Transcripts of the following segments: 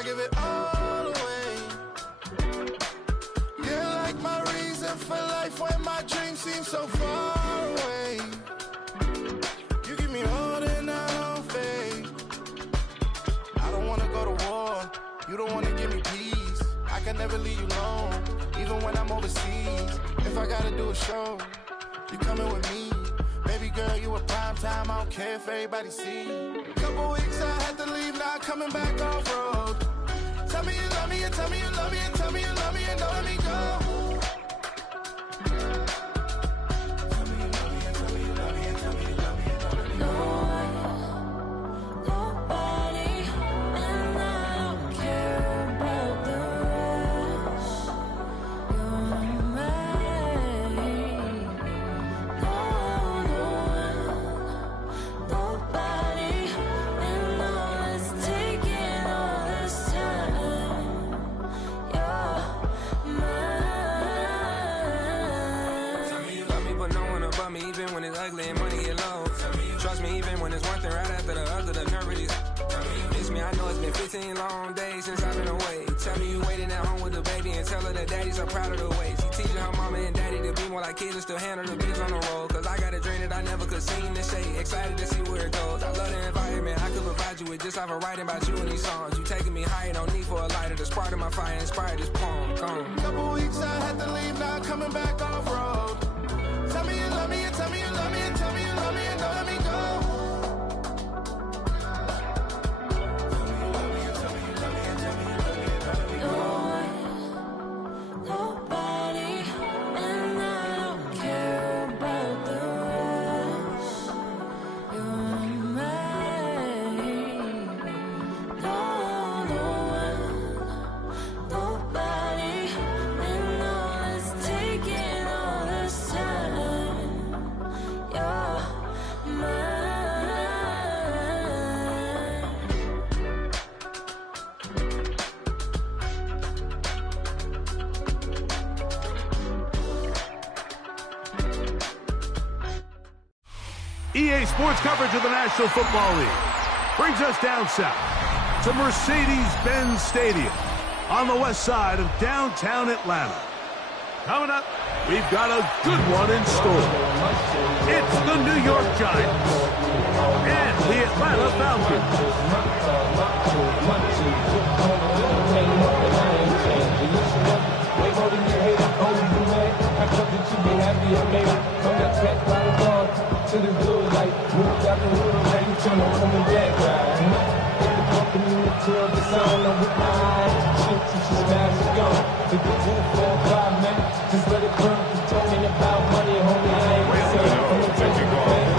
I give it all away. You're like my reason for life when my dreams seem so far away. You give me all that I don't fade. I don't wanna go to war, you don't wanna give me peace. I can never leave you alone, even when I'm overseas. If I gotta do a show, you coming with me. Baby girl, you a prime time, I don't care if everybody see. Couple weeks I had to leave, now I'm coming back off road. Tell me you love me, and tell me you love me, and tell me you love me, and don't let me go. Tell me you love me, and tell me you love me, and tell me you love me, and don't let me go. Nobody, and I don't care about the rest. You're mine. Nobody, and all it's taking all this time. You're mine. Tell me you love me, but no one above me, even when it's ugly and money get low. Trust me, even when it's one thing right after the other, the nerve really. Miss me, I know it's been 15 long days since I've been away. Tell me you waiting at home with the baby and tell her that daddy's so proud of the way. She teaching her mama and daddy to be more like kids and still handle the biz on the road. Cause I got a dream that I never could sing to say. Excited to see where it goes. I love the environment, I could provide you with just have a writing about you in these songs. You taking me higher, no need for a lighter. The spark of my fire inspired this poem. Gone. Couple weeks I had to leave, now I'm coming back off road. Tell me you love me, and tell me you love me, and tell me you love me, and don't let me go. Tell me you love me, and tell me you love me, and tell me you love me, and don't let me go. Nobody, and I don't care about the rest. You're mine. Nobody, and all it's taking all this time. You're mine. EA Sports coverage of the National Football League brings us down south to Mercedes-Benz Stadium on the west side of downtown Atlanta. Coming up, we've got a good one in store. It's the New York Giants and the Atlanta Falcons. To the good life, moved out the hood, now you tryna coming back, right? Hit the company in the club, the sound of with my eyes. Shit, till she smash is gone. Hit the roof for a vibe, man. Just let it burn. You talking about money, homie, I ain't concerned. I'm gonna take you back.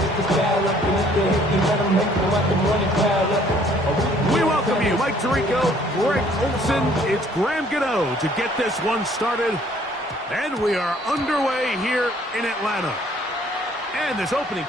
Just the style up, and if they hit, then let them hate them like the money pile up. We welcome you, Mike Tirico, Greg Olson. It's Graham Gano to get this one started. And we are underway here in Atlanta. And this opening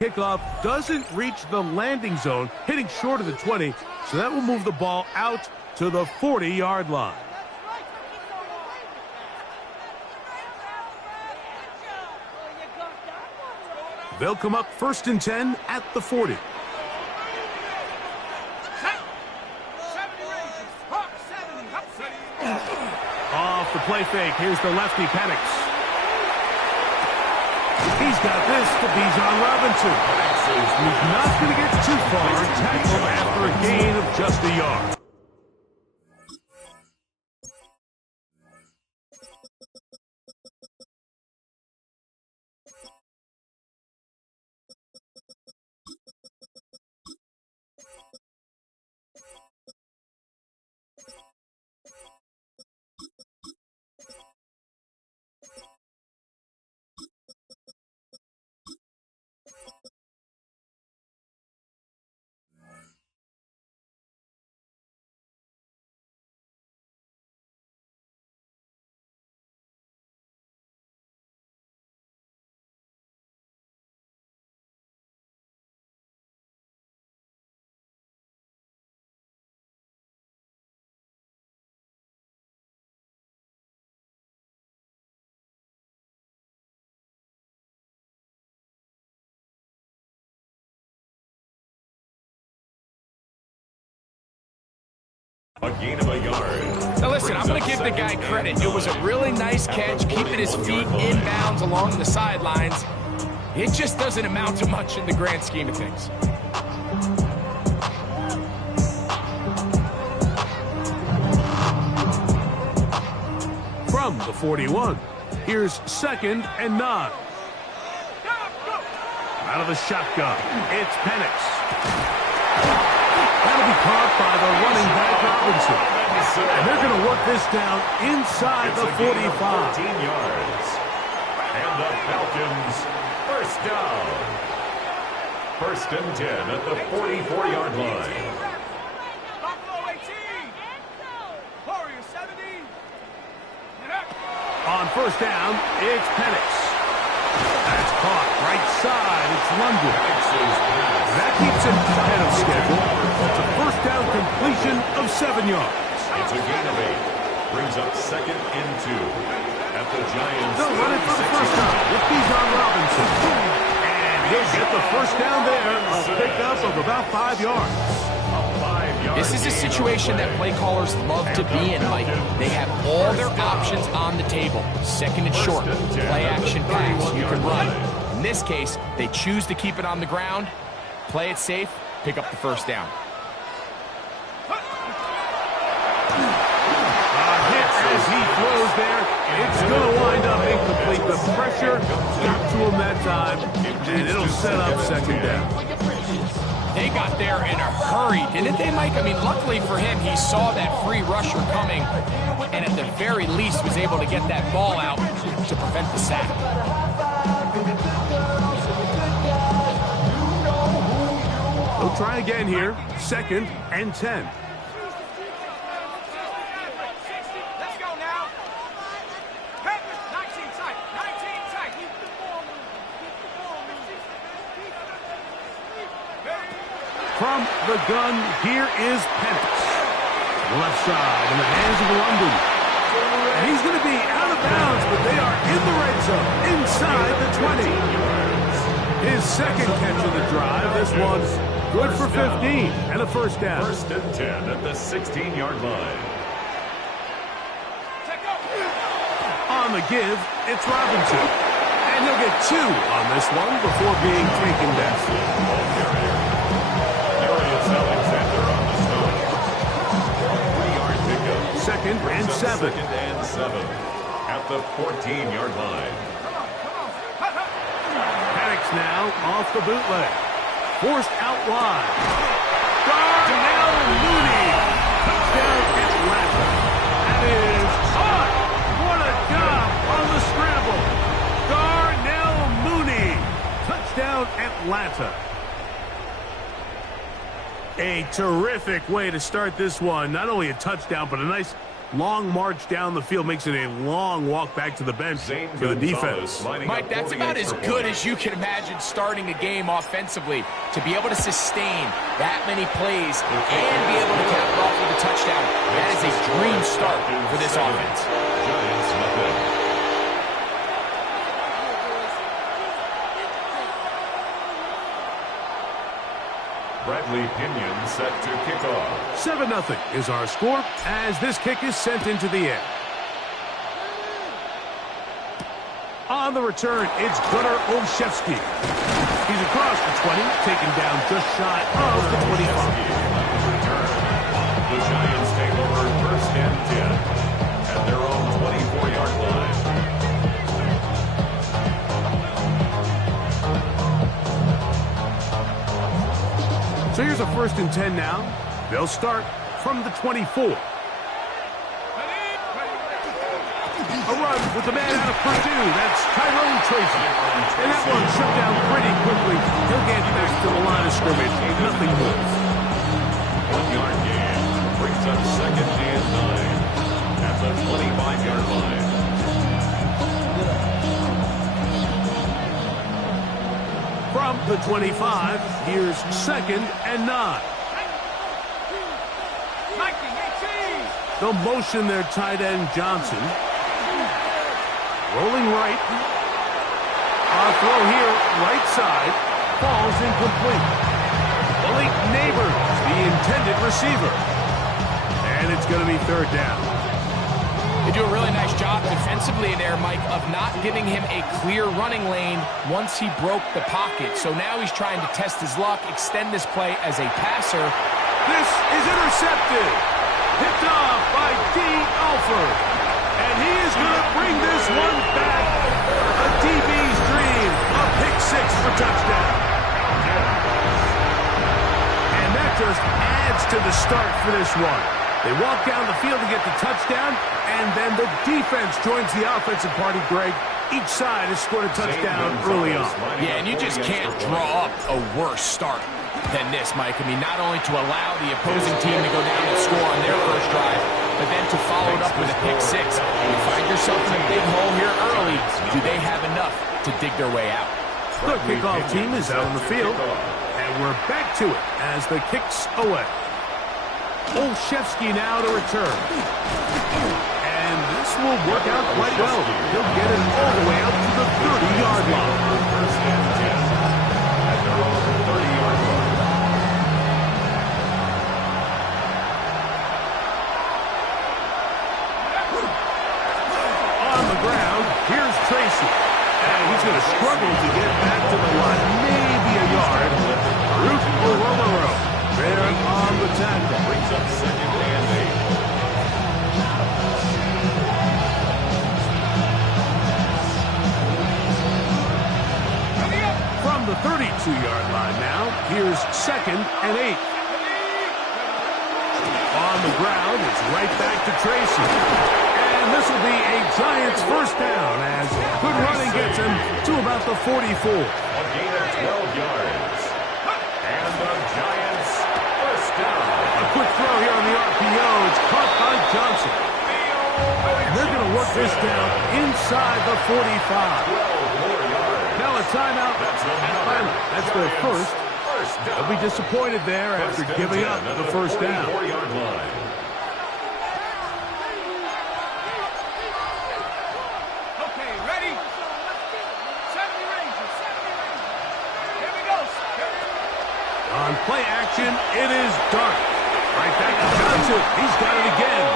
Kickoff doesn't reach the landing zone, hitting short of the 20, so that will move the ball out to the 40-yard line. They'll come up 1st and 10 at the 40. Off the play fake, here's the lefty, Penix. He's got this to Bijan Robinson. He's not going to get too far. Tackle after a gain of just a yard. A gain of a yard. Now listen, I'm going to give the guy credit. It was a really nice catch, keeping his feet inbounds along the sidelines. It just doesn't amount to much in the grand scheme of things. From the 41, here's 2nd and 9. Out of the shotgun, it's Penix. That'll be caught by the running back, Robinson. And they're going to work this down inside the 45. 14 yards. And the Falcons, 1st down. 1st and 10 at the 44-yard line. On 1st down, it's Penix. That's caught right side. It's London. That keeps him ahead of schedule. It's a 1st down completion of 7 yards. It's a gain of 8. Brings up 2nd and 2 at the Giants. They'll run it for the 1st time with Bijan Robinson. And he'll get the 1st down there. A pickup of about 5 yards. This is a situation that play callers love to be in, Mike. They have all their options on the table. 2nd and short, play action pass, you can run. In this case, they choose to keep it on the ground, play it safe, pick up the 1st down. Hit as he throws there. It's going to wind up incomplete. The pressure got to him that time, and it'll set up 2nd down. They got there in a hurry, didn't they, Mike? I mean, luckily for him, he saw that free rusher coming, and at the very least was able to get that ball out to prevent the sack. They'll try again here. 2nd and 10. From the gun, here is Penix. Left side in the hands of London. And he's going to be out of bounds, but they are in the red zone, inside the 20. His 2nd catch of the drive. This one's good for 15 and a 1st down. 1st and 10 at the 16-yard line. On the give, it's Robinson. And he'll get 2 on this one before being taken down. Alexander on the stop. 3-yard pickup. 2nd and 7. 2nd and 7 at the 14-yard line. Penix now off the bootleg. Forced out wide. Darnell Mooney. Touchdown Atlanta. That is caught. What a job on the scramble. Darnell Mooney. Touchdown Atlanta. A terrific way to start this one. Not only a touchdown, but a nice Long march down the field makes it a long walk back to the bench for the defense. Mike, that's about as good as you can imagine starting a game offensively. To be able to sustain that many plays and be able to cap it off with a touchdown, that is a dream start for this offense. Giants nothing. Bradley Pinion set to kick off. 7-0 is our score as this kick is sent into the air. On the return, it's Gunnar Olszewski. He's across the 20, taken down just shy of the 25. The Giants take over 1st and 10 at their own 24-yard line. So here's a 1st and 10 now. They'll start from the 24. A run with the man out of Purdue. That's Tyrone Tracy. And that one shut down pretty quickly. He'll get back to the line of scrimmage. Nothing more. 1-yard gain brings up 2nd and 9 at the 25-yard line. From the 25, here's 2nd and 9. They'll motion their tight end Johnson. Rolling right. Our throw here, right side, falls incomplete. Malik Neighbors, the intended receiver. And it's going to be 3rd down. They do a really nice job defensively there, Mike, of not giving him a clear running lane once he broke the pocket. So now he's trying to test his luck, extend this play as a passer. This is intercepted. Picked off by D. Alford. And he is going to bring this one back. A DB's dream. A pick 6 for touchdown. And that just adds to the start for this one. They walk down the field to get the touchdown, and then the defense joins the offensive party, Greg. Each side has scored a touchdown early on. Yeah, and you just can't draw up a worse start than this, Mike. I mean, not only to allow the opposing team to go down and score on their first drive, but then to follow it up with a pick 6. You find yourself in a big hole here early. Do they have enough to dig their way out? The kickoff team is out on the field, and we're back to it as the kick's away. Olszewski now to return. And this will work out quite well. He'll get it all the way out to the 30-yard line. 1st and 10 at their own 30-yard line. On the ground, here's Tracy. And he's going to struggle to get back to the line. Maybe a yard. Ruth Oromero there on the tackle. Brings up 2nd and 8. From the 32-yard line now, here's 2nd and 8. On the ground, it's right back to Tracy. And this will be a Giants 1st down as good running gets him to about the 44. A gain of 12 yards. And the Giants 1st down. A quick throw here on the RPO. It's caught by Johnson. And they're going to work this down inside the 45. 12 more yards. Now a timeout. That's their first. They'll be disappointed there after giving up the 1st down. 44-yard line. Okay, ready? 70 Rangers. Here we go. On play action, it is Dart. Right back to Johnson. He's got it again.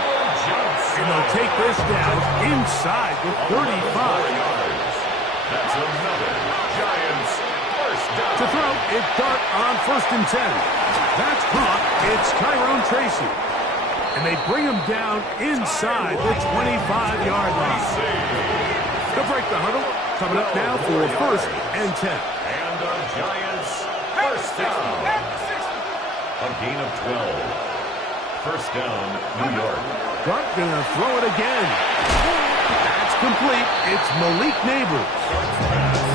And they'll take this down inside the 35. That's another Giants 1st down. To throw, it's Dart on 1st and 10. That's caught. It's Tyrone Tracy. And they bring him down inside the 25-yard line. They'll break the huddle. Coming up now for 1st and 10. And the Giants 1st down. A gain of 12. 1st down, New York. Dart gonna throw it again. That's complete. It's Malik Neighbors.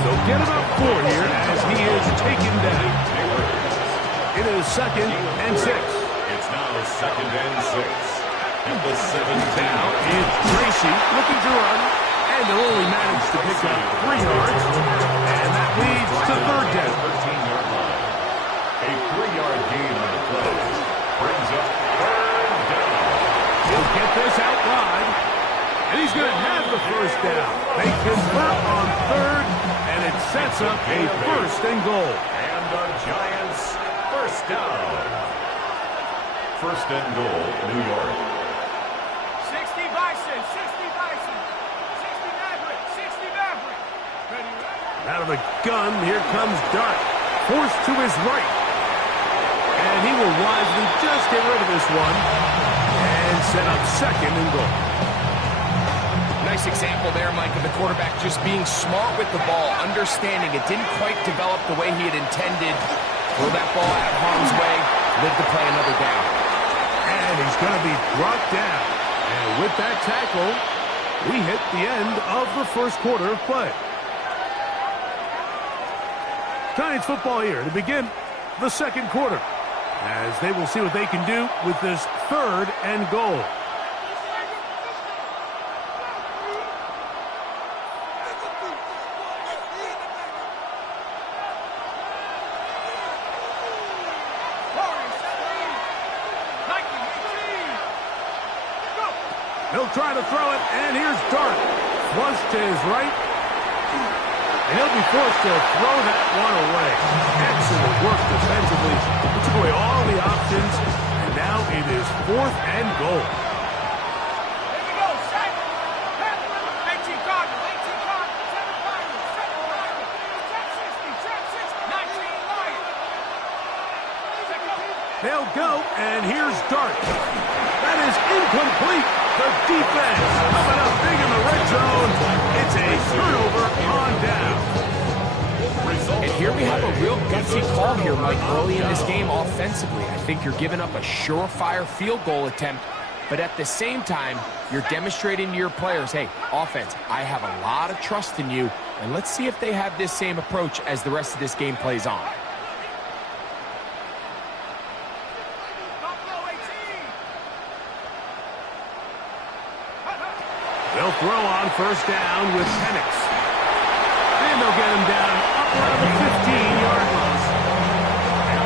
They'll get about 4 here as he is taken down. It is 2nd and 6. It's now 2nd and 6. At the 7. Now it's Tracy looking to run, and they'll only manage to pick up 3 yards, and that leads to third down. 13-yard line. A 3-yard gain on the play brings up third down. He'll get this out wide, and he's going to have the first down. They convert on third, and it sets up a first and goal. And the Giants first down. First and goal, New York. 60 Bison, 60 Bison, 60 Maverick, 60 Maverick. Ready, ready? Out of the gun, here comes Dart, forced to his right. And he will wisely just get rid of this one and set up second and goal. Nice example there, Mike, of the quarterback just being smart with the ball, understanding it didn't quite develop the way he had intended. Throw that ball out of harm's way, live to play another down. And he's going to be brought down. And with that tackle, we hit the end of the first quarter of play. Giants football here to begin the second quarter, as they will see what they can do with this third and goal. He'll try to throw it, and here's Dart. Flush to his right. And he'll be forced to throw that one away. Excellent work defensively. He took away all the options, and now it is fourth and goal. Here we go, set. 18 Cardinals, 18 Cardinals, 7 Pirates, 7 Pirates, trap 60, 19 Lions. They'll go, and here's Dart. That is incomplete. The defense coming up big in the red zone. It's a turnover on down. And here we have a real gutsy call here, Mike, early in this game offensively. I think you're giving up a surefire field goal attempt, but at the same time, you're demonstrating to your players, hey, offense, I have a lot of trust in you, and let's see if they have this same approach as the rest of this game plays on. They'll throw on first down with Penix. And they'll get him down up around the 15-yard line.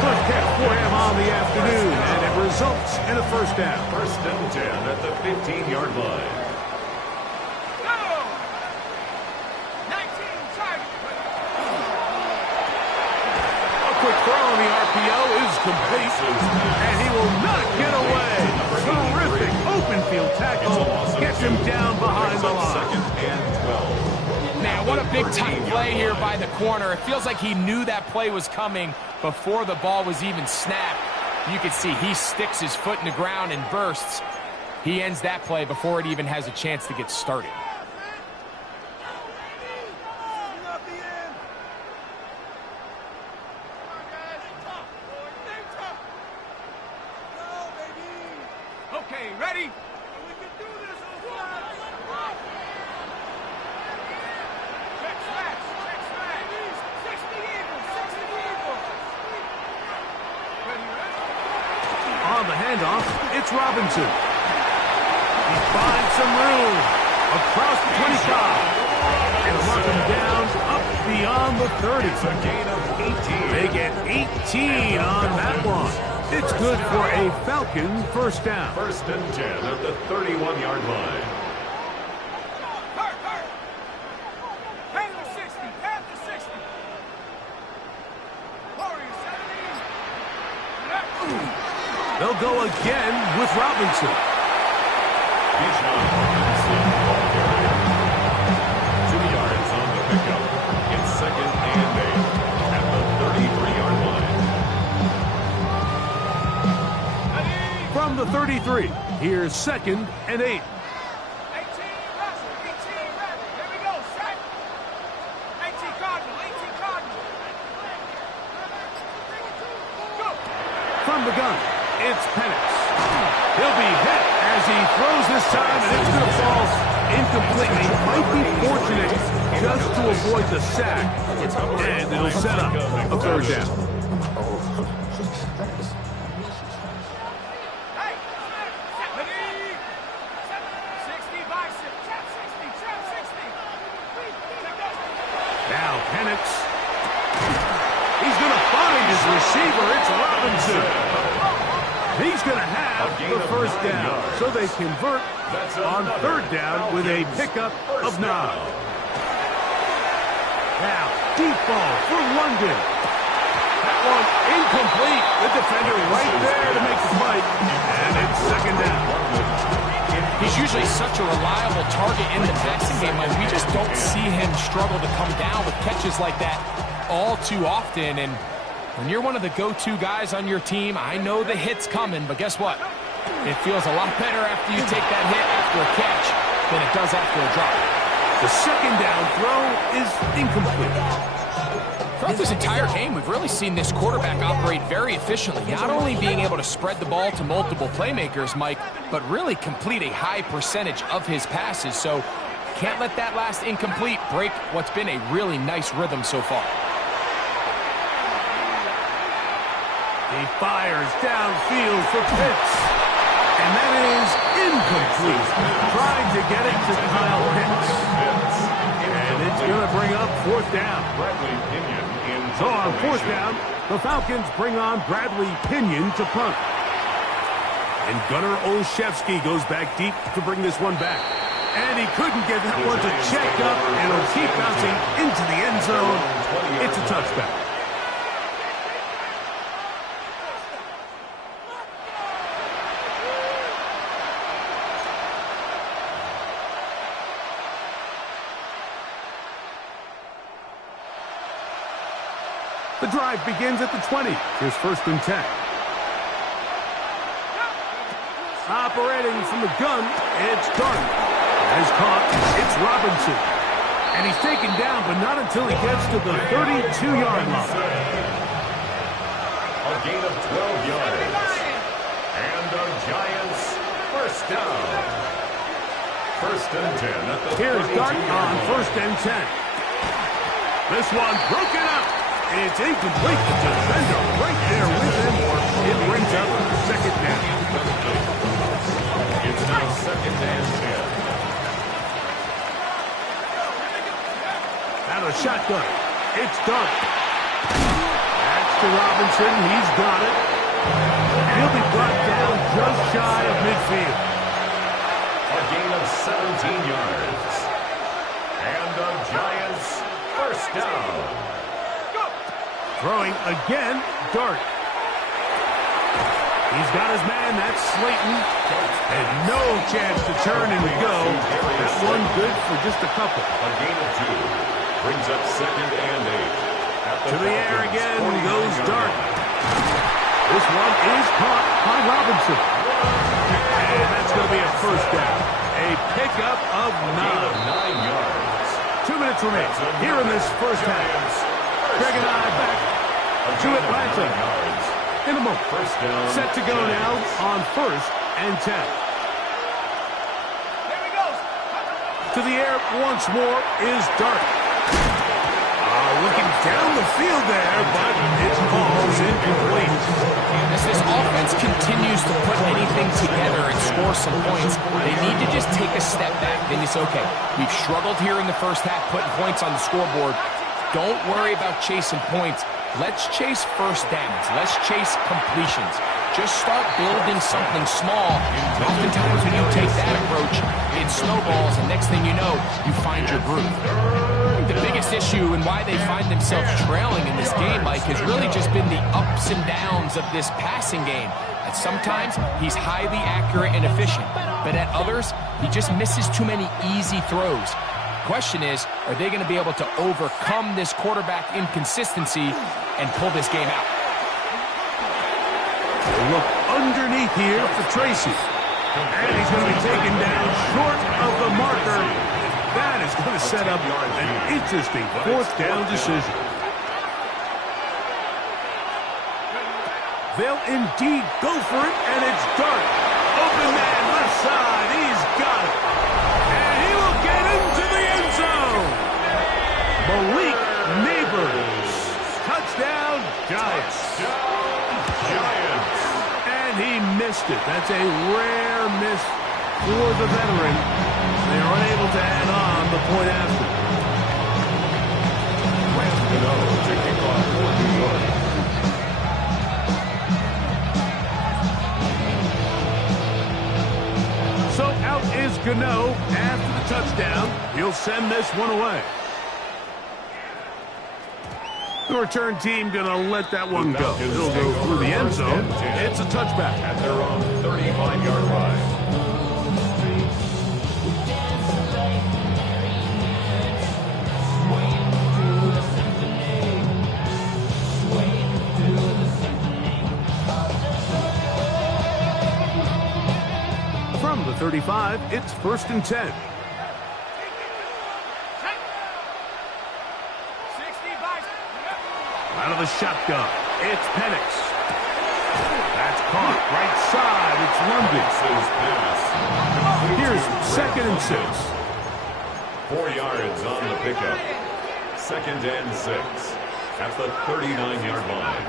First catch for him on the afternoon, and it results in a first down. First and 10 at the 15-yard line. Go! 19 target. A quick throw on the RPO is complete, and he will not get away. Terrific open field tackle gets him down behind the line. Second and 12. Man, what a big-time play here by the corner. It feels like he knew that play was coming before the ball was even snapped. You can see he sticks his foot in the ground and bursts. He ends that play before it even has a chance to get started. Okay, ready? Check slats, 60 Eagles, 60 Eagles. Ready, ready? On the handoff, it's Robinson. He finds some room across the 25. And mark him down up beyond the 30. It's a gain of 18. They get 18 on that one. It's good for a Falcon first down. First and 10 at the 31-yard line. Hurt. Panther 60, Panther 60. Warriors 70. They'll go again with Robinson. Bijan Robinson, ball carrier. 2 yards on the pickup. It's second and 8 at the 33-yard line. From the 33, here's second and 8. 18 Russell, 18 Rabbit. Here we go, set. 18 Cardinal, 18 Cardinal. Go. From the gun, it's Penix. He'll be hit as he throws this time, and it's going to fall incomplete. He might be fortunate just to avoid the sack, and it'll set up a third down. Hey, ready? the first down. So they convert on third down with a pickup of 9. Now, deep ball for London. That one incomplete. The defender right there to make the play. And it's second down. He's usually such a reliable target in the passing game. Like, we just don't see him struggle to come down with catches like that all too often. And when you're one of the go-to guys on your team, I know the hit's coming, but guess what? It feels a lot better after you take that hit after a catch than it does after a drop. The second down throw is incomplete. Throughout this entire game, we've really seen this quarterback operate very efficiently, not only being able to spread the ball to multiple playmakers, Mike, but really complete a high percentage of his passes. So can't let that last incomplete break what's been a really nice rhythm so far. He fires downfield for Pitts. And that is incomplete. Trying to get it to Kyle Pitts. And it's going to bring up fourth down. So on fourth down, the Falcons bring on Bradley Pinion to punt. And Gunnar Olszewski goes back deep to bring this one back. And he couldn't get that one to check up, and it'll keep bouncing into the end zone. It's a touchback. The drive begins at the 20. Here's first and 10. Operating from the gun, it's Dart. As caught, it's Robinson. And he's taken down, but not until he gets to the 32-yard line. A gain of 12 yards. And the Giants first down. First and 10 at the Here's Dart on first and 10. This one broken up. It's incomplete. The defender right there with him. It brings up second down. It's now second and 10. Out of shotgun. It's Dart. That's to Robinson. He's got it. And he'll be brought down just shy of midfield. A gain of 17 yards. And the Giants first down. Throwing again, Dart. He's got his man, that's Slayton. And no chance to turn and go. That one good for just a couple. A gain of 2. Brings up second and 8. To the air again goes Dart. This one is caught by Robinson. And that's going to be a first down. A pickup of 9. 9 yards. 2 minutes remain here in this first half. Greg and I back to Atlanta in a moment. First down. Set to go now on first and 10. To the air once more is Dart. Looking down the field there, but it falls incomplete. As this offense continues to put anything together and score some points, they need to just take a step back. Then it's okay. We've struggled here in the first half putting points on the scoreboard. Don't worry about chasing points. Let's chase first downs. Let's chase completions. Just start building something small. Oftentimes when you take that approach, it snowballs, and next thing you know, you find your groove. The biggest issue and why they find themselves trailing in this game, Mike, has really just been the ups and downs of this passing game. At sometimes, he's highly accurate and efficient, but at others, he just misses too many easy throws. Question is, are they going to be able to overcome this quarterback inconsistency and pull this game out? Look underneath here for Tracy. And he's going to be taken down short of the marker. That is going to set up an interesting fourth down decision. They'll indeed go for it, and it's Dart. Open man, left side. He's got it. And he will get into the end zone. Malik Neighbors. Touchdown, Giants. And he missed it. That's a rare miss for the veteran. They are unable to add on the point after. To kick off for New York. Gano, after the touchdown, he'll send this one away. The return team going to let that one go. It'll go through the end zone. It's a touchback. At their own 35-yard line. From the 35, it's 1st and 10. Out of the shotgun, it's Penix. That's caught right side. It's London. Here's 2nd and 6. 4 yards on the pickup. 2nd and 6 at the 39-yard line.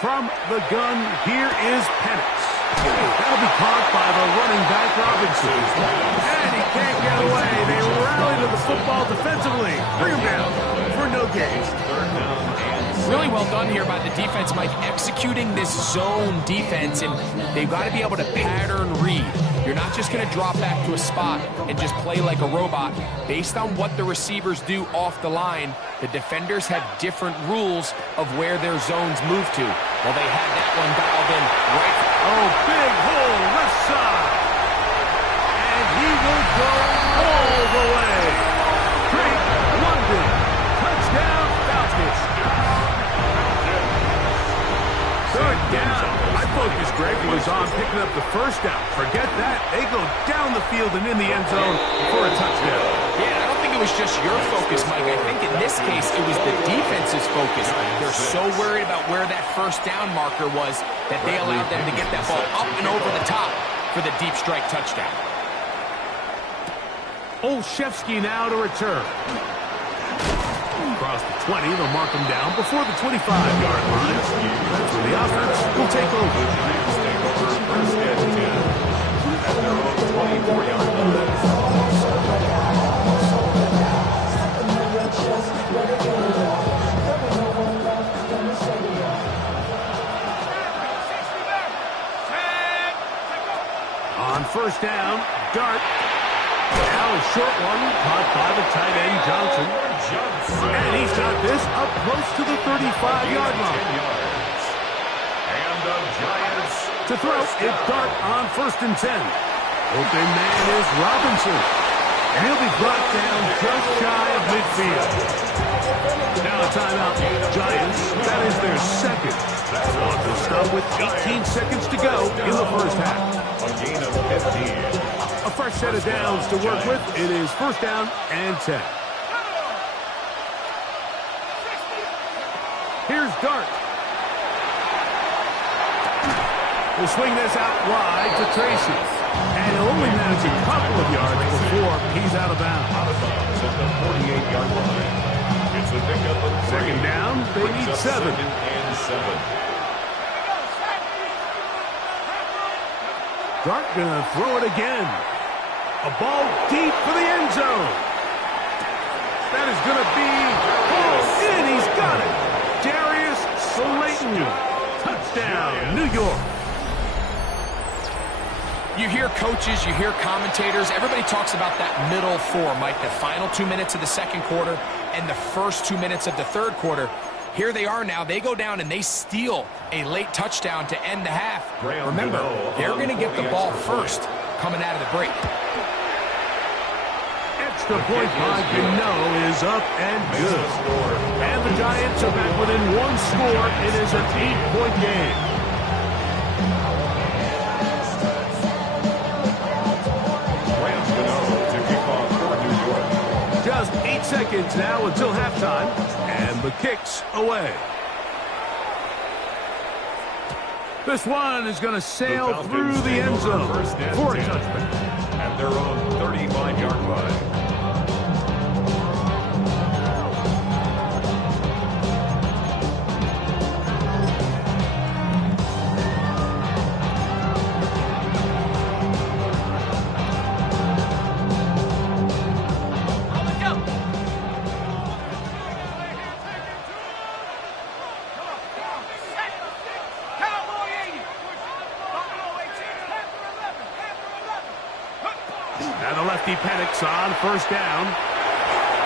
From the gun, here is Penix. That'll be caught by the running back Robinson. And he can't get away. They rally to the football defensively. Bring him down for no gain. Really well done here by the defense, Mike, executing this zone defense, and they've got to be able to pattern read. You're not just going to drop back to a spot and just play like a robot. Based on what the receivers do off the line, the defenders have different rules of where their zones move to. Well, they had that one dialed in right. Oh, big hole left side. And he will go all the way. Drake London. Touchdown, Falcons. Third down. My focus, Greg, was on picking up the first down. Forget that. They go down the field and in the end zone for a touchdown. Yeah, I don't think it was just your focus, Mike. I think in this case, it was the defense's focus. They're so worried about where that first down marker was that they allowed them to get that ball up and over the top for the deep strike touchdown. Olszewski now to return. Across the 20, they'll mark him down before the 25-yard line. That's where the offense will take over. First and 10 at their own 24-yard line. On first down, Dart. Now a short one, caught by the tight end Johnson. And he's got this up close to the 35-yard line. And the Giants To throw, it's Dart on 1st and 10. Open man is Robinson. And he'll be brought down just shy of midfield. Now a timeout. Giants, that is their second. They'll stop with 18 seconds to go in the first half. a gain of 15. A fresh set of downs to work with. It is 1st down and 10. Here's Dart. We'll swing this out wide to Tracy. And he'll only manage a couple of yards before he's out of bounds. Out of bounds at the 48-yard line. It's a pickup of 3. Second down, they need 7. 2nd and 7. Dart gonna throw it again. A ball deep for the end zone. That is gonna be pulled in. He's got it. Darius Slayton. Touchdown, New York. You hear coaches, you hear commentators, everybody talks about that middle four, Mike, the final 2 minutes of the second quarter and the first 2 minutes of the third quarter. Here they are now. They go down and they steal a late touchdown to end the half. Remember, they're going to get the ball first coming out of the break. Extra point by Gano is up and good. And the Giants are back within 1 score. It is an 8-point game. To kick off for New York. Just 8 seconds now until halftime. And the kick's away. This one is going to sail through the end zone for a touchback. At their own 35-yard line. he panics on first down.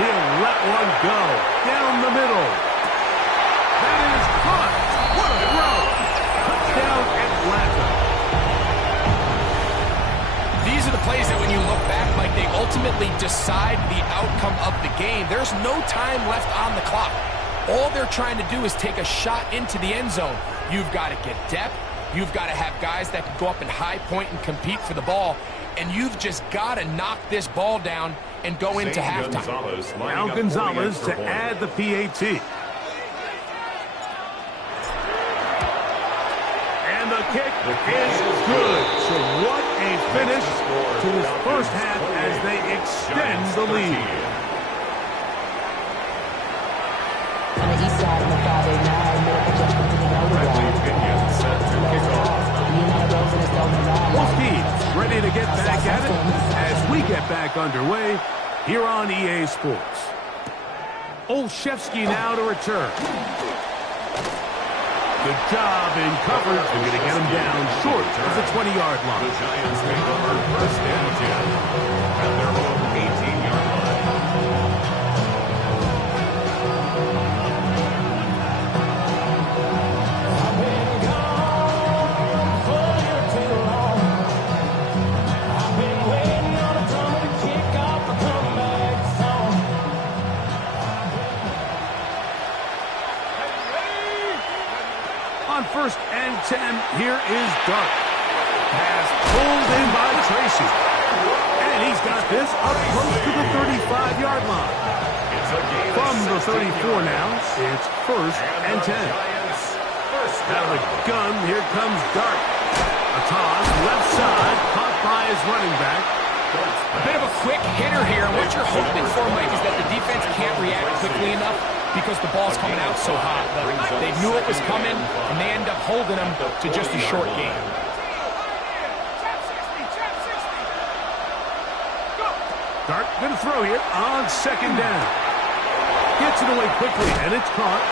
He'll let one go down the middle. That is caught. What a throw. Touchdown, Atlanta. These are the plays that when you look back, Mike, they ultimately decide the outcome of the game. There's no time left on the clock. All they're trying to do is take a shot into the end zone. You've got to get depth. You've got to have guys that can go up and high point and compete for the ball. And you've just got to knock this ball down and go into halftime. Now Gonzalez to add the PAT. And the kick is good. So what a finish to this first half as they extend the lead. On the east side of the 589, middle projection to the Full speed, ready to get back at it as we get back underway here on EA Sports. Olszewski now to return. Good job in coverage. We're going to get him down short of the 20-yard line. The Giants take over first and 10 at their own 18-yard line. On first and 10, here is Dart. Pass pulled in by Tracy. And he's got this up close to the 35-yard line. From the 34 now, it's first and 10. Out of the gun, here comes Dart. A toss, left side, caught by his running back. A bit of a quick hitter here. What you're hoping for, Mike, is that the defense can't react quickly enough because the ball's coming out so hot. But they knew it was coming, and they end up holding them to just a short gain. Dart going to throw here on second down. Gets it away quickly, and it's caught.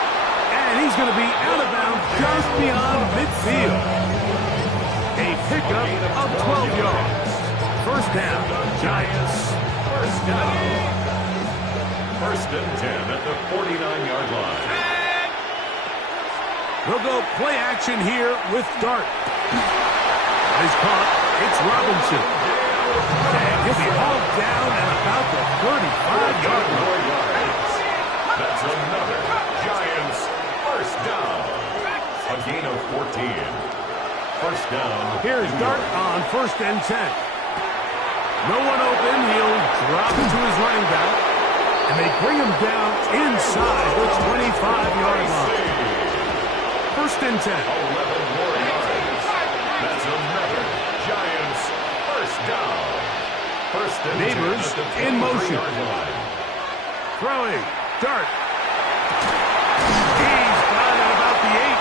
And he's going to be out of bounds just beyond midfield. A pickup of 12 yards. First down, Giants. First down. First and 10 at the 49-yard line. They'll go play action here with Dart. He's caught. It's Robinson. And he'll be hauled down at about the 35-yard line. That's another Giants first down. A gain of 14. First down. Here's Dart on first and 10. No one open. He'll drop it to his running back. And they bring him down inside the 25-yard line. First and 10. 11 more yards. That's another Giants first down. First and Neighbors 10 in motion. Throwing. Dart. He's got it about the 8.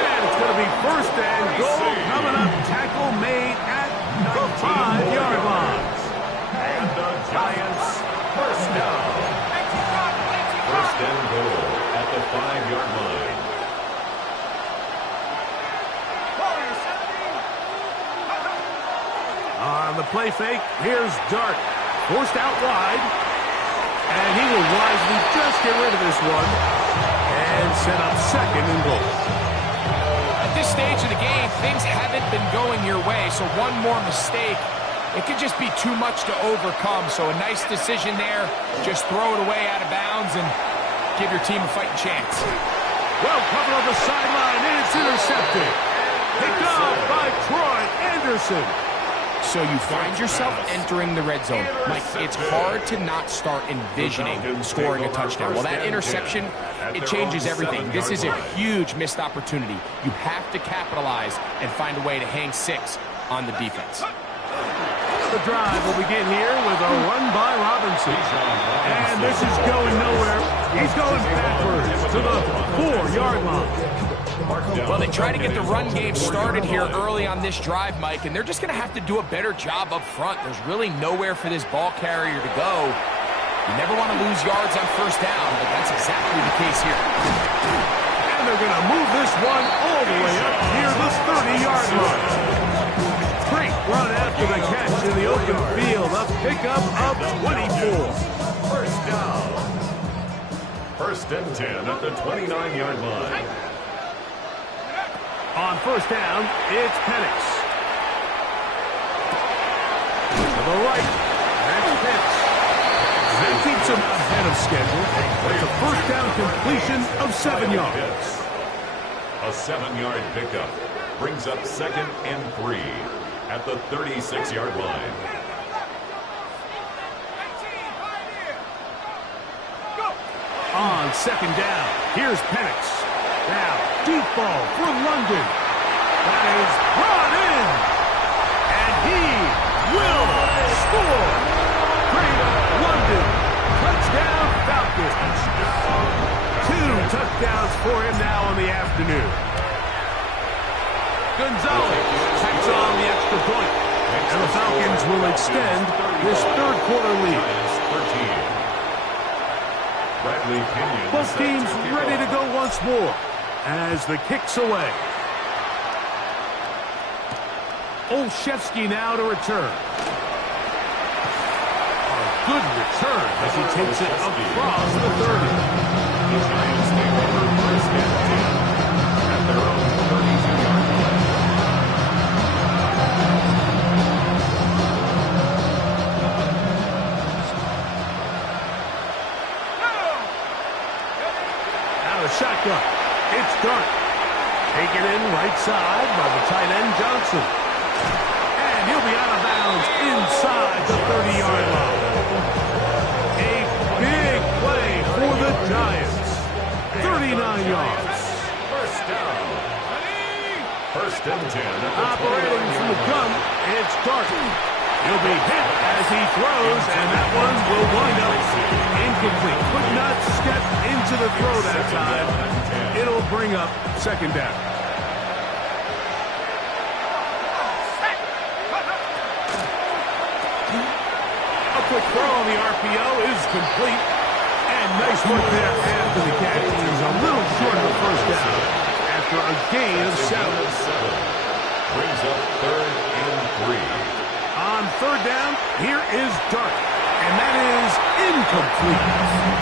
And it's going to be first and goal coming up. Tackle made at the 5-yard line. And the Giants first down. First and goal at the 5-yard line. On the play fake, here's Dart. Forced out wide. And he will wisely just get rid of this one. And set up second and goal. At this stage of the game, things haven't been going your way, so one more mistake, it could just be too much to overcome. So a nice decision there. Just throw it away out of bounds and give your team a fighting chance. Well covered on the sideline, and it's intercepted. Picked off by Troy Anderson. So you find yourself entering the red zone. Mike, it's hard to not start envisioning scoring a touchdown. Well, that interception, it changes everything. This is a huge missed opportunity. You have to capitalize and find a way to hang 6 on the defense. The drive will begin here with a run by Robinson. And this is going nowhere. He's going backwards to the 4-yard line. Well, they try to get the run game started here early on this drive, Mike, and they're just going to have to do a better job up front. There's really nowhere for this ball carrier to go. You never want to lose yards on first down, but that's exactly the case here. And they're going to move this one all the way up near the 30-yard line. Great run after the catch, into the open field. A pickup of 24. First down. First and 10 at the 29-yard line. On first down, it's Penix. To the right, that's Pitts. That keeps him ahead of schedule. It's a first down completion of 7 yards. A 7-yard pickup brings up 2nd and 3 at the 36-yard line. On second down, here's Penix. Now, deep ball for London. That is brought in. And he will score. Great London. Touchdown Falcons. 2 touchdowns for him now in the afternoon. Gonzalez tacks on the extra point. And the Falcons will extend this third quarter lead. Both teams ready to go once more as the kick's away. Olszewski now to return. A good return as he takes it across the 30. The Giants take over first and 10 at their own 32-yard line. Now a shotgun. It's Dart. Taken in right side by the tight end Johnson. And he'll be out of bounds inside the 30-yard line. A big play for the Giants. 39 yards. First down. First and 10 at the Operating from the gun, it's Dart. He'll be hit as he throws, and that one will wind up incomplete. Could not step into the throw that time. It'll bring up second down. A quick throw on the RPO is complete. And nice work there after the catch. He's a little short of the first down after a gain of 7. Brings up 3rd and 3. On third down, here is Dart. And that is incomplete.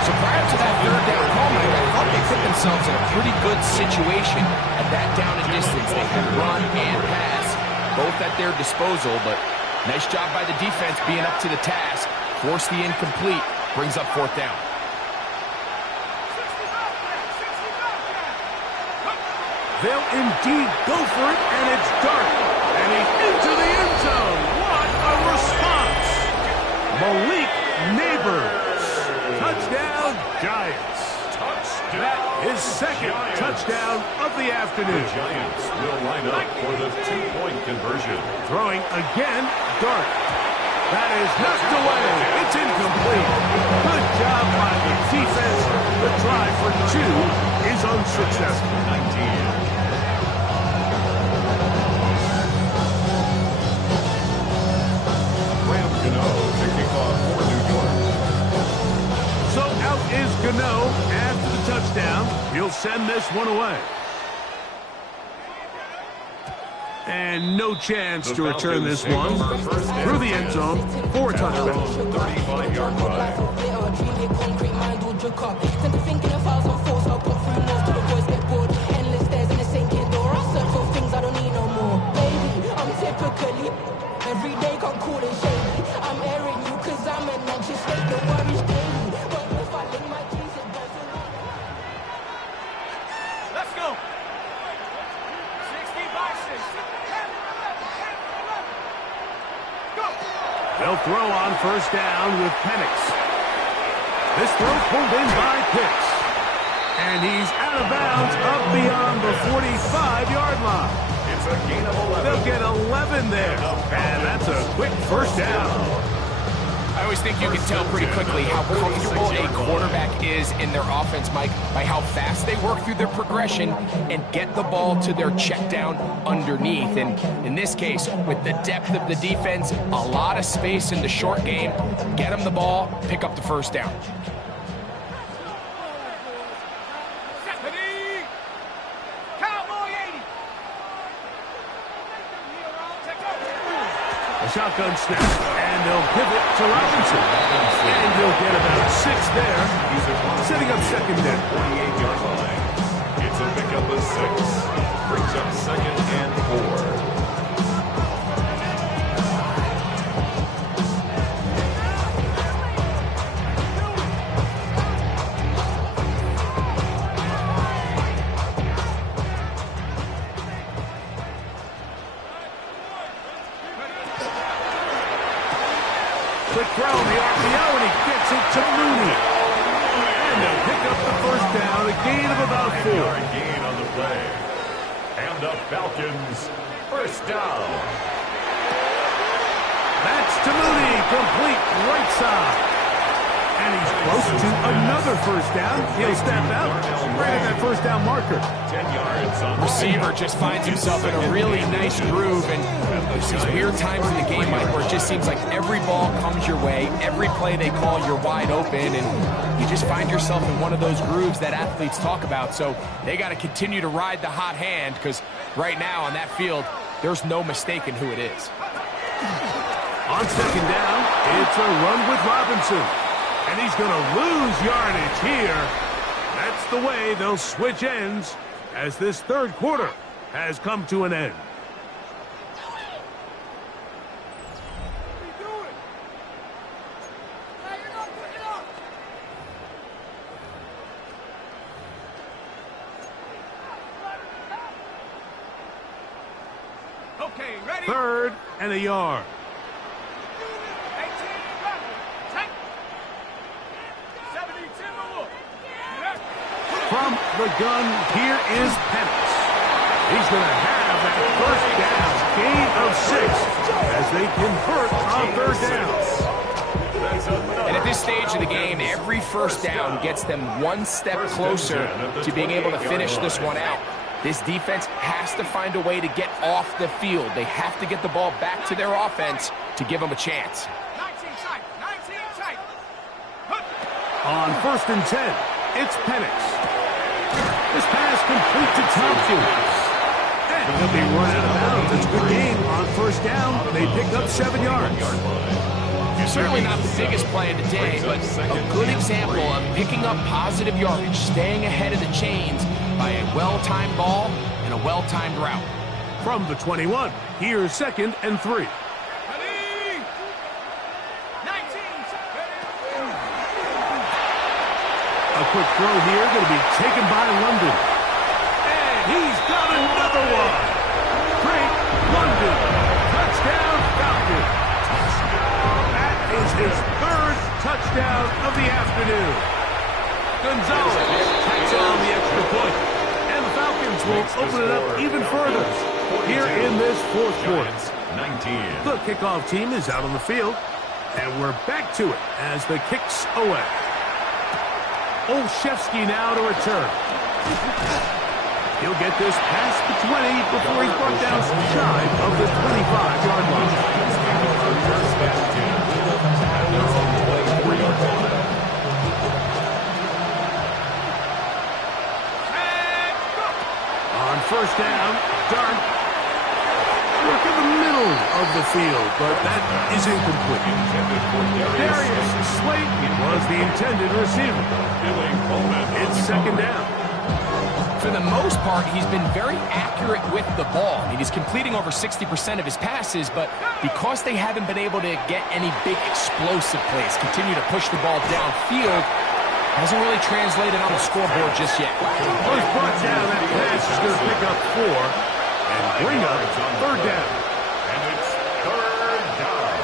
So prior to that third down call, Mike, I thought they put themselves in a pretty good situation at that down and distance. They had run and pass, both at their disposal, but nice job by the defense being up to the task. Force the incomplete, brings up 4th down. They'll indeed go for it, and it's Dart. And he's into the end zone. What a response. Malik Neighbors. Touchdown, Giants. That is second touchdown of the afternoon. The Giants will line up for the 2-point conversion. Throwing again, Dart. That is knocked away. It's incomplete. Good job by the defense. The try for 2 is unsuccessful. 19. To kick off for New York. So out is Gano after the touchdown. He'll send this one away. And no chance to return this one through the end zone for a touchdown. 35-yard Every day come cool and shady. I'm airing you cause I'm an anxious state. No worries daily. But if I lick my keys, it doesn't. Let's go. 60 by 6. Go. They'll throw on first down with Penix. This throw pulled in by Pitts. And he's out of bounds up beyond the 45-yard line. It's a gain of 11. They'll get 11 there. And that's a quick first down. I always think you can tell pretty quickly how comfortable a quarterback is in their offense, Mike, by how fast they work through their progression and get the ball to their check down underneath. And in this case, with the depth of the defense, a lot of space in the short game, get them the ball, pick up the first down. A A shotgun snap, and they'll pivot to Robinson. And he'll get about 6 there, setting up second down. 48-yard line. It's a pickup of 6. Brings up second and 4. Quick throw, the RPO, and he gets it to Mooney. And they'll pick up the first down, a gain of about 4. Gain on the play. And the Falcons, first down. That's to Mooney, complete right side. And he's close to another first down. He'll step out right at that first down marker. 10 yards on the Receiver just finds himself in a really nice groove, and there's these weird times in the game, Mike, where it just seems like every ball comes your way, every play they call, you're wide open, and you just find yourself in one of those grooves that athletes talk about. So they got to continue to ride the hot hand, because right now on that field, there's no mistaking who it is. On second down, it's a run with Robinson. And he's going to lose yardage here. That's the way they'll switch ends as this third quarter has come to an end. Okay, ready? Third and a yard. From the gun, here is Penix. He's going to have that first down, gain of 6, as they convert on third down. And at this stage of the game, every first down gets them one step closer to being able to finish this one out. This defense has to find a way to get off the field. They have to get the ball back to their offense to give them a chance. 19 tight, 19 tight. On first and 10, it's Penix. This pass complete to Tompkins. And he'll be run out of bounds. It's a good game on first down. They pick up 7 yards. Certainly not the biggest play of the day, but a good example of picking up positive yardage, staying ahead of the chains by a well-timed ball and a well-timed route. From the 21, here's second and 3. A quick throw here, going to be taken by London. And he's got another one. Great London. Touchdown, Falcons. That is his third touchdown of the afternoon. Gonzalez tacks on the extra point. And the Falcons will open it up even further here in this fourth quarter. 19. The kickoff team is out on the field. And we're back to it as the kick's away. Olszewski now to return. He'll get this past the 20 before he's brought down shy of the 25-yard line. On first down, Dart. Work in the middle of the field, but that is incomplete. Darius Slayton was the intended receiver. It's second down. For the most part, he's been very accurate with the ball. I mean, he's completing over 60% of his passes, but because they haven't been able to get any big explosive plays, continue to push the ball downfield, hasn't really translated on the scoreboard just yet. First brought down, that pass is going to pick up 4 and bring up third down. And it's third down.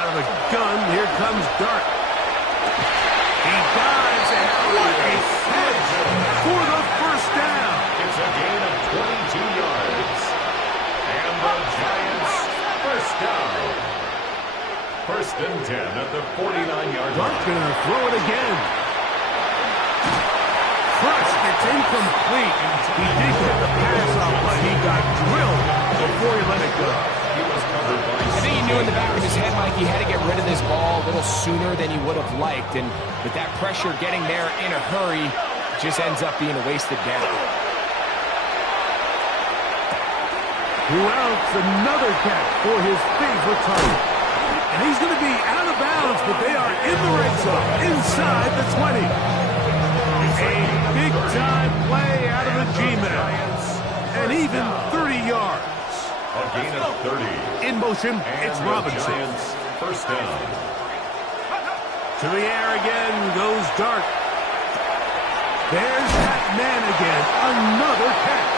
Out of the gun, here comes Dart. He dives, and what a catch for the first down. It's a gain of 22 yards. And the Giants first down. First and 10 at the 49-yard line. Dart's going to throw it again. Crushed, it's incomplete. He did get the pass off, but he got drilled before he let it go. He was covered by I think he knew in the back of his head, Mike, he had to get rid of this ball a little sooner than he would have liked. And with that pressure getting there in a hurry, it just ends up being a wasted down. Who else? Another catch for his favorite target. And he's going to be out of bounds, but they are in the red zone, inside the 20. A big-time play out of the G-Man. And even 30 yards. A gain of 30. In motion, And it's the Robinson. Giants first down. To the air again goes Dart. There's that man again. Another catch.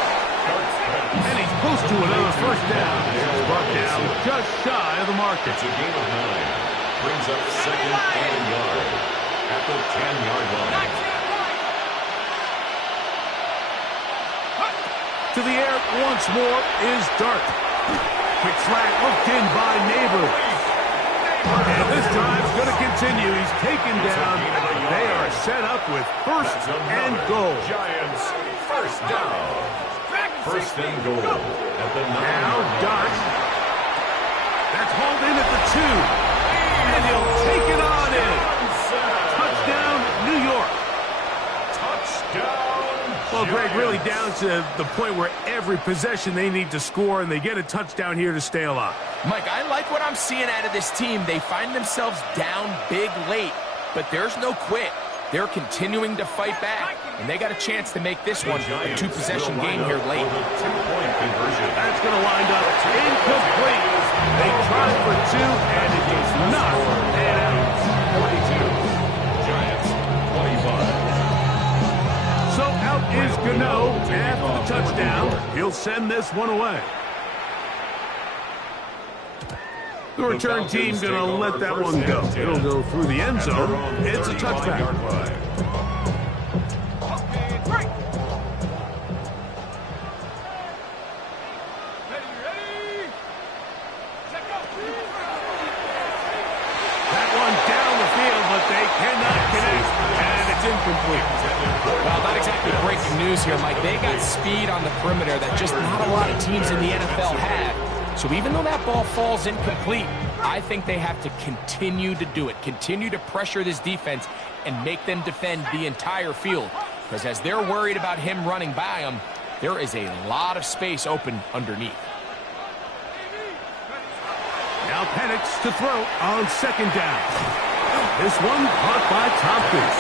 And he's close to another first down. He's brought down just shy of the marker. It's a gain of 9. Brings up second and yard at the 10-yard line. To the air once more is Dart. Quick slant looked in by Neighbors. And this drive's going to continue. He's taken down. They are set up with first and goal. Giants first down. First and goal at the 9. Now Dart. That's hauled in at the 2. And he'll take it on in. Touchdown, New York. Touchdown. Well, Greg, really down to the point where every possession they need to score, and they get a touchdown here to stay alive. Mike, I like what I'm seeing out of this team. They find themselves down big late, but there's no quit. They're continuing to fight back, and they got a chance to make this one a two-possession game here late. Two-point conversion. That's going to wind up incomplete. They tried for 2, and it is not an out. 42. Giants 25. So out is Gano after the touchdown. He'll send this one away. The return team going to let that one go. It'll go through the end zone. It's a touchback. That one down the field, but they cannot connect, and it's incomplete. Well, not exactly breaking news here, Mike. They got speed on the perimeter that just not a lot of teams in the NFL have. So even though that ball falls incomplete, I think they have to continue to do it. Continue to pressure this defense and make them defend the entire field. Because as they're worried about him running by them, there is a lot of space open underneath. Now Penix to throw on second down. This one caught by Tompkins.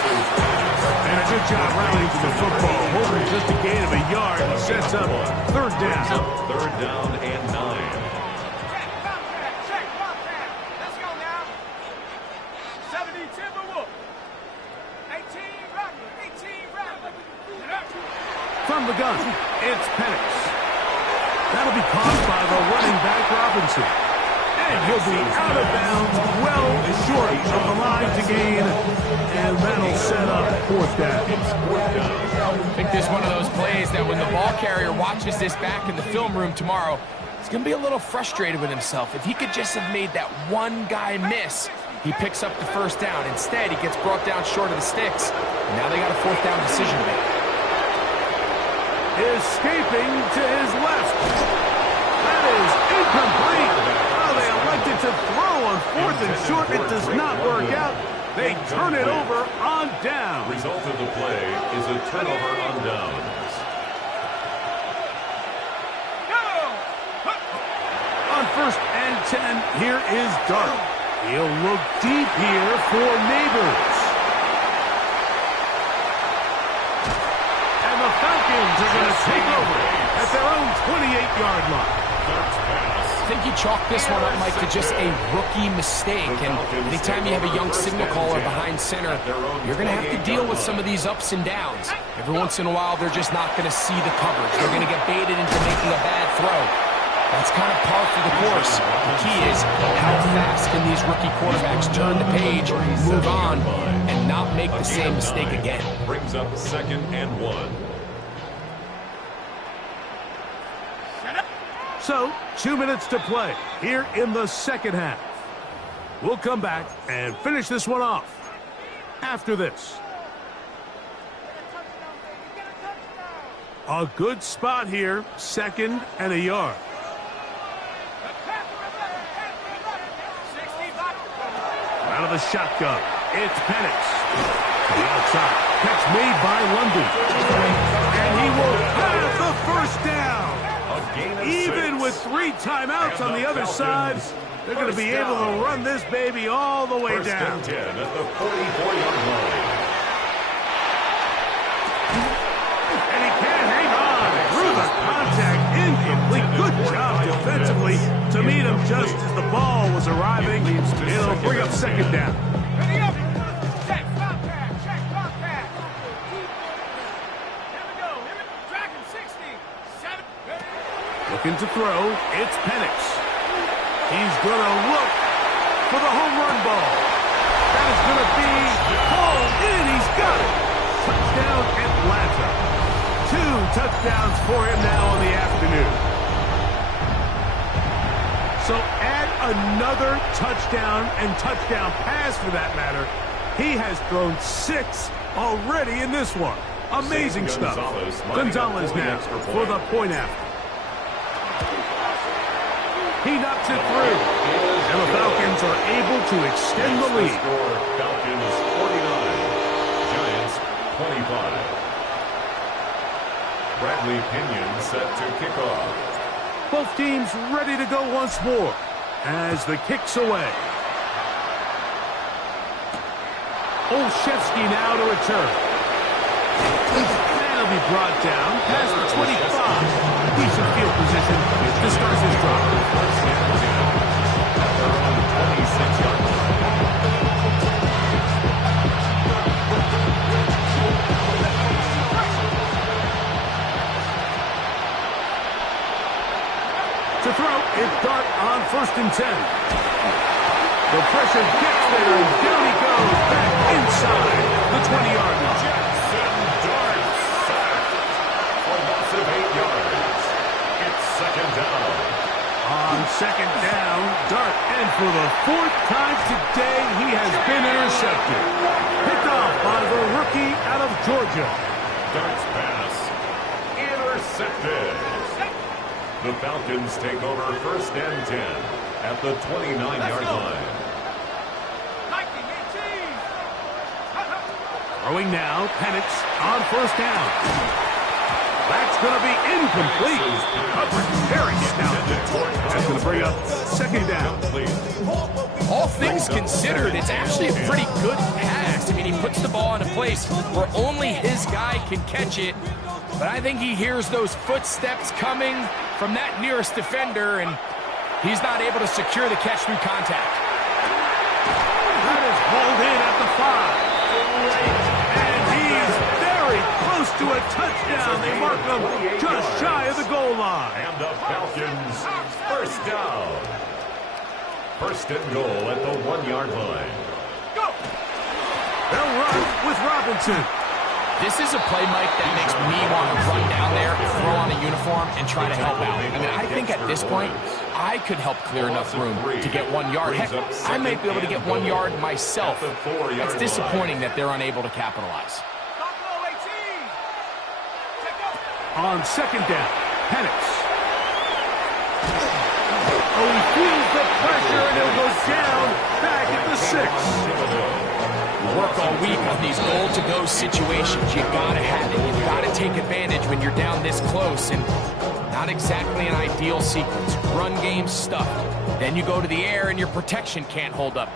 And a good job rallying to the football. Holding just a gain of a yard. He sets up third down. Third down and 9. From the gun, it's Penix. That'll be caught by the running back Robinson. And he'll be out of bounds, well short of the line to gain. And that'll set up fourth down. I think this is one of those plays that when the ball carrier watches this back in the film room tomorrow, he's going to be a little frustrated with himself. If he could just have made that one guy miss, he picks up the first down. Instead, he gets brought down short of the sticks. And now they got a fourth down decision to make. Escaping to his left. That is incomplete. Oh, they elected to throw on fourth and short. It does not work out. They turn it over on down. Result of the play is a turnover on downs. On first and 10, here is Dart. He'll look deep here for Neighbors. And the Falcons are going to take over at their own 28-yard line. I think you chalk this one up, Mike, to just a rookie mistake. And anytime you have a young signal caller behind center, you're going to have to deal with some of these ups and downs. Every once in a while, they're just not going to see the coverage. They're going to get baited into making a bad throw. That's kind of par for the course. The key is how fast can these rookie quarterbacks turn the page, move on, and not make the same mistake again. Brings up second and 1. So, 2 minutes to play here in the second half. We'll come back and finish this one off after this. A good spot here, second and a yard. Out of the shotgun, it's Penix. To the outside, catch made by London. And he will have the first down. A Even with 3 timeouts on the other side, they're going to be able to run this baby all the way down. 10 at the 44-yard line. And he can't hang on through the contact. Incomplete. Good job defensively to meet him just as the ball was arriving. It'll bring up second down. Ready up. Check, stop pass. Check, stop pass. Here we go. Dragon 60. 7. Looking to throw. It's Penix. He's going to look for the home run ball. That is going to be hauled in. He's got it. Touchdown, Atlanta. 2 touchdowns for him now on the afternoon. So add another touchdown and touchdown pass for that matter. He has thrown 6 already in this one. Amazing stuff. Gonzalez now for the point after. He knocks it through. And the Falcons are able to extend the lead. Falcons 49, Giants 25. Bradley Pinion set to kick off. Both teams ready to go once more as the kick's away. Olszewski now to return. That'll be brought down past the 25. Decent field position to start his drive. To throw, it's Dart on 1st and 10. The pressure gets there, and down he goes, back inside the 20-yard line. Jackson Dart sacked for loss of 8 yards. It's second down. On second down, Dart, and for the 4th time today, he has been intercepted. Picked off by the rookie out of Georgia. Dart's pass intercepted. The Falcons take over 1st and 10 at the 29-yard line. Throwing now, Penix on 1st down. That's going to be incomplete. Coverage very stout. That's going to bring up 2nd down. All things considered, it's actually a pretty good pass. I mean, he puts the ball in a place where only his guy can catch it. But I think he hears those footsteps coming from that nearest defender, and he's not able to secure the catch through contact. That is hauled in at the 5. And he's very close to a touchdown. They mark him just shy of the goal line. And the Falcons, 1st down. 1st and goal at the 1-yard line. Go! They'll run with Robinson. This is a play, Mike, that makes me want to run down there, throw on a uniform, and try to help out. I mean, I think at this point, I could help clear enough room to get 1 yard. Heck, I might be able to get 1 yard myself. It's disappointing that they're unable to capitalize. On 2nd down, Penix. Oh, he feels the pressure, and he'll go down back at the 6. Work all week on these goal-to-go situations. You gotta have it. You've got to take advantage when you're down this close, and not exactly an ideal sequence. Run game stuff. Then you go to the air, and your protection can't hold up.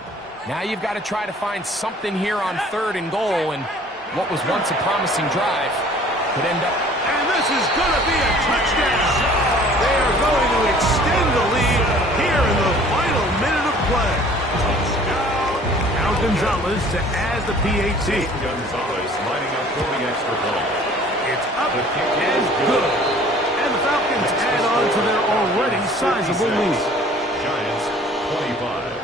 Now you've got to try to find something here on 3rd and goal, and what was once a promising drive could end up. And this is going to be a touchdown. They are going to extend the lead here in the final minute of play. Now Gonzalez to add the PAT. Gonzalez lining up for the extra point. It's up and good. And the Falcons add on to their already sizable lead. Giants 25.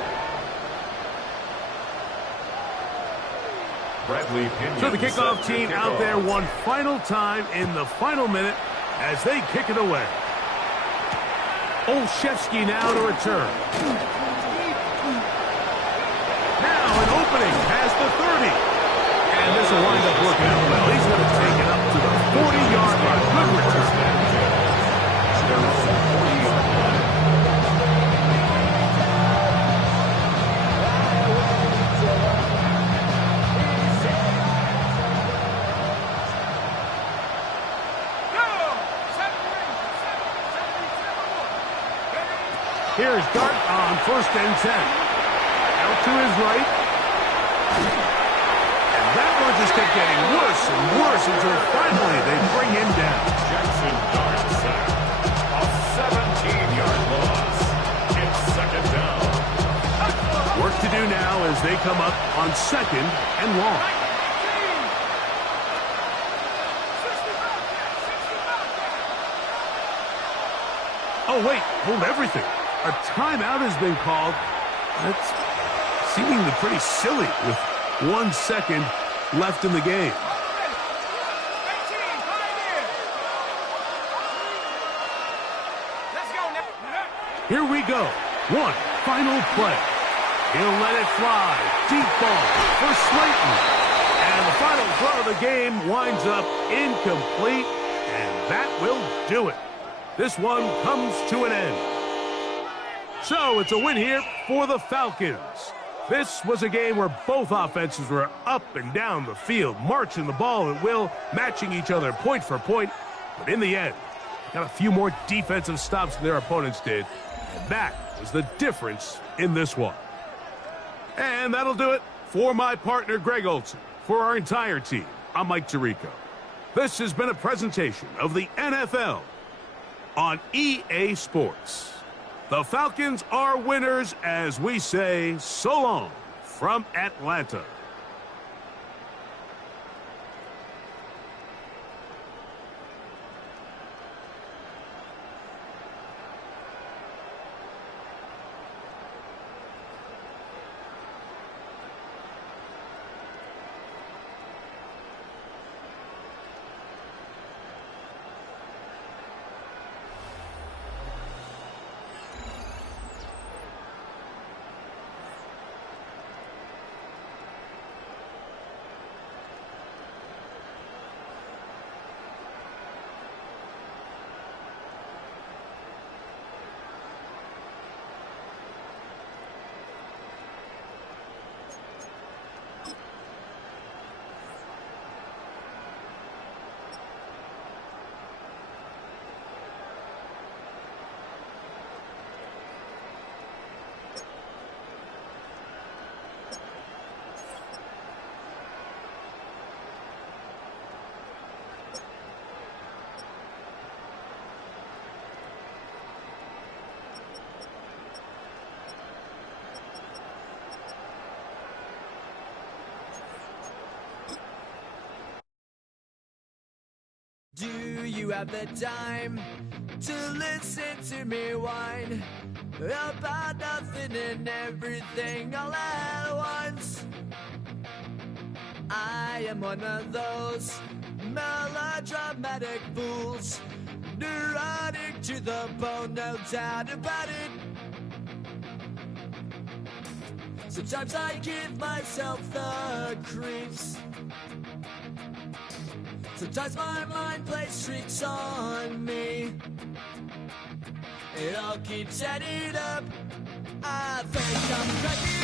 Bradley Pinion. So the kickoff team out there one final time in the final minute as they kick it away. Olszewski now to return. Now an opening past the 30. And this will wind up working out well. He's going to take it up to the 40-yard line. Good return. Here's Dart on 1st and 10. Out to his right. And that one just kept getting worse and worse until finally they bring him down. Jackson Dart sack. A 17-yard loss. It's 2nd down. Work to do now as they come up on 2nd and long. Oh, wait, hold everything. A timeout has been called. That's seemingly pretty silly with 1 second left in the game. Here we go. One final play. He'll let it fly. Deep ball for Slayton. And the final throw of the game winds up incomplete, and that will do it. This one comes to an end. So it's a win here for the Falcons. This was a game where both offenses were up and down the field, marching the ball at will, matching each other point for point. But in the end, got a few more defensive stops than their opponents did. And that was the difference in this one. And that'll do it for my partner, Greg Olson. For our entire team, I'm Mike Tirico. This has been a presentation of the NFL on EA Sports. The Falcons are winners as we say so long from Atlanta. Do you have the time to listen to me whine about nothing and everything all at once? I am one of those melodramatic fools, neurotic to the bone, no doubt about it. Sometimes I give myself the creeps. Sometimes my mind plays tricks on me. It all keeps adding up. I think I'm cracking